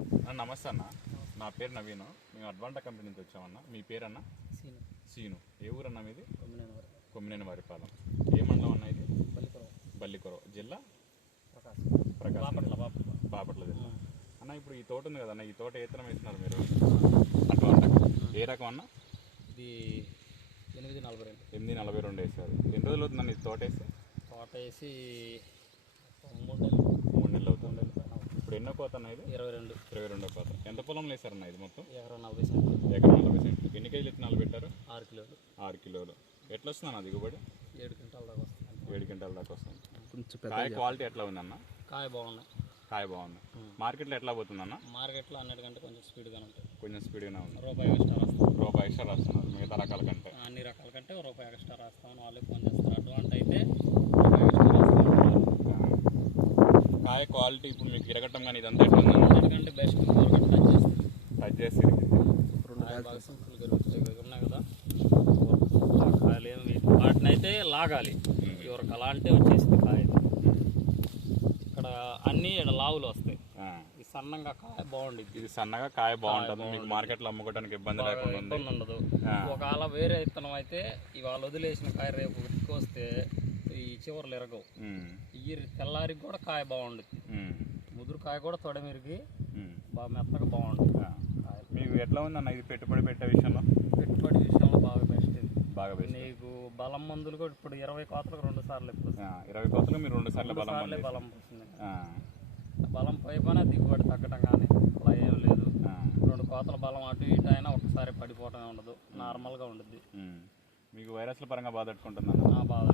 అన్న నమస్తే అన్న. నా పేరు నవీన్. మేము అడ్వాంటా కంపెనీ నుంచి వచ్చామన్న. మీ పేరు అన్న సీను. సీను. ఏ ఊరన్న మీది? కొమ్మినేని వారు కొమ్మినేని వారిపాలెం ఏ మండలం అన్న ఇది? బల్లికొరవ. జిల్లా? ప్రకాశ్. బాపట్ల జిల్లా. అన్న ఇప్పుడు ఈ తోట ఉంది కదన్న ఈ తోట ఏ తరం వేసినారు మీరు? అడ్వాంటా ఏ రకం అన్న? ఇది ఎనిమిది నలభై రెండు. ఎనిమిది నలభై రెండు వేసారు. ఎన్ని రోజులు అవుతుందన్న ఈ తోట వేసి తోట వేసి ఎన్నో కోత అన్న ఇది? ఇరవై రెండు. ఇరవై రెండో కోత. ఎంత పొలంలో వేసారన్న ఇది మొత్తం? ఎకరా నలభై సెంట్లు ఎకరం నలభై సెంట్లు ఎన్ని కేజీలు విత్తనాలు పెట్టారు? ఆరు కిలోలు. ఆరు కిలోలు. ఎట్లా వస్తుందన్న దిగుబడి? ఏడు క్వింటాల దాకా వస్తుంది. ఏడు గంటల దాకా వస్తుంది. కొంచెం కాయ క్వాలిటీ ఎట్లా ఉందన్న కాయ బాగున్నాయి కాయ బాగుంది. మార్కెట్లో ఎట్లా పోతుందన్న మార్కెట్లో అన్నిటికంటే కొంచెం స్పీడ్గానే ఉంటుంది కొంచెం స్పీడ్గానే ఉంది. రూపాయి ఎక్స్ట్రా రాస్తాం. రూపాయి ఎక్స్ట్రా రాస్తున్నారు. మిగతా రకాల కంటే. అన్ని రకాల కంటే రూపాయి ఎక్స్ట్రా రాస్తామని వాళ్ళే ఫోన్ చేస్తారు అడ్వాన్స్ అయితే రూపాయి ఎక్స్ట్రా రాస్తాం కాయ క్వాలిటీ ఇప్పుడు మీకు ఇరగటం కానీ ఇదంతా ఎట్లా అన్నిటికంటే బెస్ట్ టచ్ చేస్తుంది. చేసి ఉన్నాయి కదా? కాయలు ఏమి? వాటిని అయితే లాగాలి. ఎవరికి అలా అంటే వచ్చేసింది కాయ ఇక్కడ అన్ని ఈడ లావులు వస్తాయి. ఈ సన్నంగా కాయ బాగుండిద్ది. ఇది సన్నగా కాయ బాగుంటుంది. మీకు మార్కెట్లో అమ్ముకోవడానికి ఇబ్బంది లేకుండా ఇబ్బంది ఉండదు. ఒకవేళ వేరే విత్తనం అయితే ఇవాళ వదిలేసిన కాయ రేపు వస్తే చివర్లు ఎరగవు ఉమ్, ఈ తెల్లారికి కూడా కాయ బాగుండుద్ది. ముదురు కాయ కూడా తొడ మెరిగి ఉమ్. బాగా మెత్తగా బాగుంటుంది. మీకు ఎట్లా ఉందన్న ఇది పెట్టుబడి పెట్టే విషయంలో? పెట్టుబడి విషయంలో బాగా బెస్ట్ బాగా నీకు బలం మందులు కూడా ఇప్పుడు ఇరవై కోతలకు రెండు సార్లు ఎక్కువ ఆ, ఇరవై కోతలు మీరు రెండు సార్లు బలం బలం పోస్తుంది ఆ, బలం పోయిపోయినా దిగుబడి తగ్గటం కానీ అలా ఏం లేదు. రెండు కోతల బలం అటు ఇటు అయినా ఒకసారి పడిపోవటమే ఉండదు. నార్మల్గా ఉమ్. మీకు వైరస్ల పరంగా బాధ పెట్టుకుంటుందన్న నా బాధ.